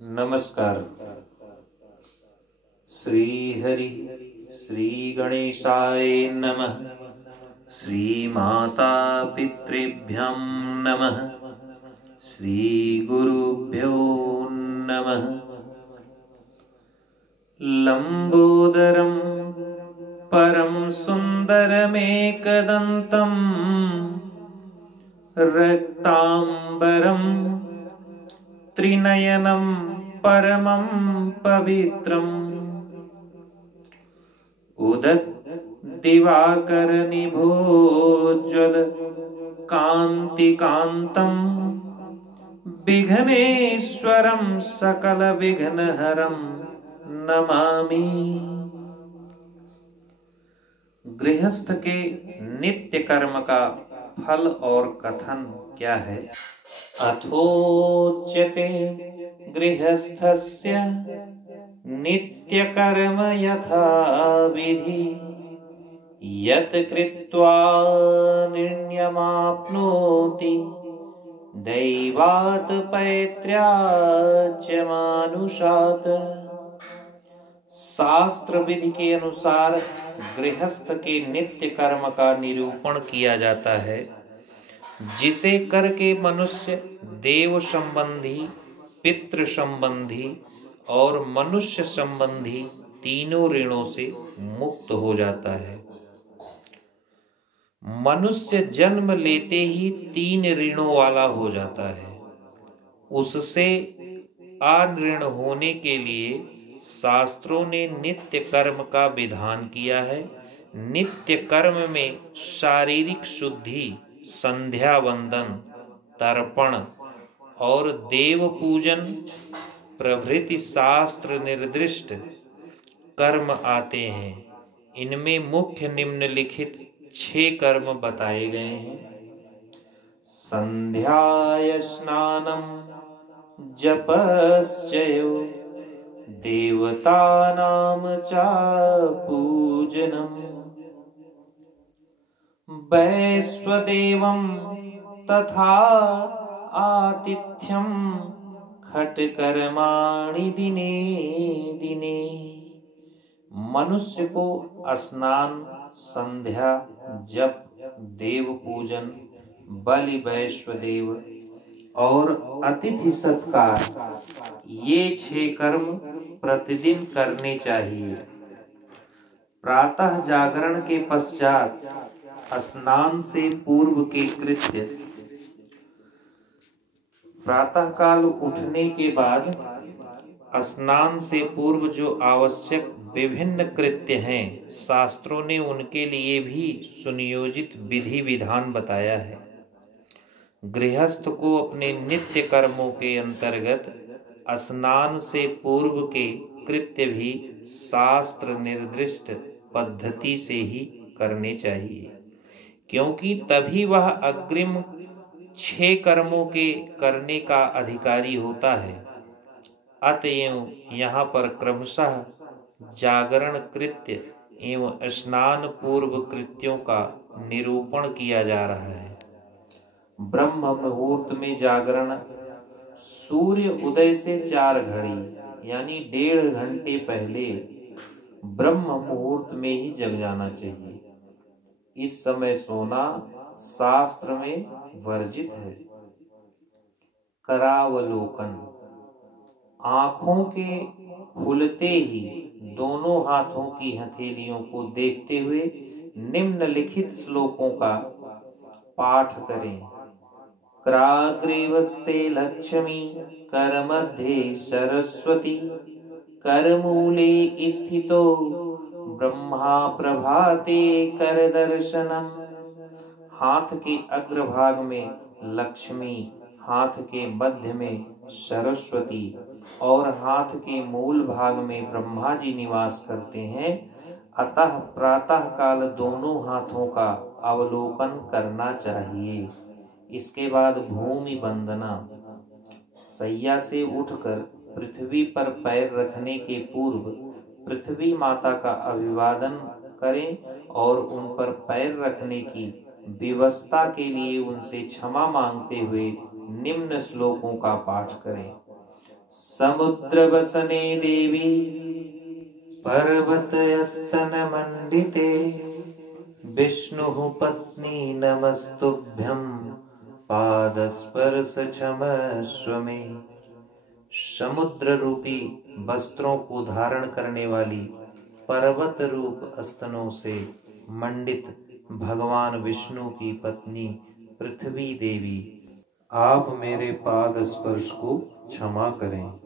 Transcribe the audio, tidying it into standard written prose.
नमस्कार। श्री हरि श्री गणेशाय नमः। श्री माता पितृभ्यं नमः। श्री गुरुभ्यो नमः। लंबोदरं परम सुंदरमेकदंतं रक्तांबरं त्रिनयनं परमं पवित्रम् उदत् दिवाकर निभोज्वल कांतिकांतं विघ्नेश्वरं सकल विघ्नहरं नमामि। गृहस्थ के नित्य कर्म का फल और कथन क्या है? अथोच्यते गृहस्थस्य नित्यकर्म यथा विधि यत् कृत्वा निर्ण्यमाप्नोति दैवात् पैतृयाच्यमानुषात्। शास्त्र विधि के अनुसार गृहस्थ के नित्य कर्म का निरूपण किया जाता है, जिसे करके मनुष्य देव संबंधी, पितृ संबंधी और मनुष्य संबंधी तीनों ऋणों से मुक्त हो जाता है। मनुष्य जन्म लेते ही 3 ऋणों वाला हो जाता है। उससे अऋण होने के लिए शास्त्रों ने नित्य कर्म का विधान किया है। नित्य कर्म में शारीरिक शुद्धि, संध्या वंदन, तर्पण और देव पूजन प्रभृति शास्त्र निर्दिष्ट कर्म आते हैं। इनमें मुख्य निम्नलिखित 6 कर्म बताए गए हैं। संध्याय स्नानम जपश्चयो देवतानां च पूजनम् वैश्वदेवं तथा आतिथ्यं खटकर्माणि दिने दिने। मनुष्य को स्नान, संध्या, जप, देव पूजन, बलि वैश्वदेव और अतिथि सत्कार, ये 6 कर्म प्रतिदिन करने चाहिए। प्रातः जागरण के पश्चात स्नान से पूर्व के कृत्य, प्रातः काल उठने के बाद स्नान से पूर्व जो आवश्यक विभिन्न कृत्य हैं, शास्त्रों ने उनके लिए भी सुनियोजित विधि विधान बताया है। गृहस्थ को अपने नित्य कर्मों के अंतर्गत स्नान से पूर्व के कृत्य भी शास्त्र निर्दिष्ट पद्धति से ही करने चाहिए, क्योंकि तभी वह अग्रिम 6 कर्मों के करने का अधिकारी होता है। अतएव यहाँ पर क्रमशः जागरण कृत्य एवं स्नान पूर्व कृत्यों का निरूपण किया जा रहा है। ब्रह्म मुहूर्त में जागरण सूर्य उदय से 4 घड़ी यानी 1.5 घंटे पहले ब्रह्म मुहूर्त में ही जग जाना चाहिए। इस समय सोना शास्त्र में वर्जित है। करावलोकन, आंखों के खुलते ही दोनों हाथों की हथेलियों को देखते हुए निम्नलिखित श्लोकों का पाठ करें। कराग्रेवस्ते लक्ष्मी करमध्ये सरस्वती करमूले स्थितो ब्रह्मा प्रभाते कर दर्शनम। हाथ के अग्रभाग में लक्ष्मी, हाथ के मध्य में सरस्वती और हाथ के मूल भाग में ब्रह्मा जी निवास करते हैं। अतः प्रातः काल दोनों हाथों का अवलोकन करना चाहिए। इसके बाद भूमि वंदना, सैया से उठकर पृथ्वी पर पैर रखने के पूर्व पृथ्वी माता का अभिवादन करें और उन पर पैर रखने की विवशता के लिए उनसे क्षमा मांगते हुए निम्न श्लोकों का पाठ करें। समुद्रवसने देवी पर्वतस्तनमण्डिते विष्णुः पत्नी नमस्तुभ्यं पादस्पर्श क्षमस्व मे। समुद्र रूपी वस्त्रों को धारण करने वाली पर्वत रूप स्तनों से मंडित भगवान विष्णु की पत्नी पृथ्वी देवी, आप मेरे पाद स्पर्श को क्षमा करें।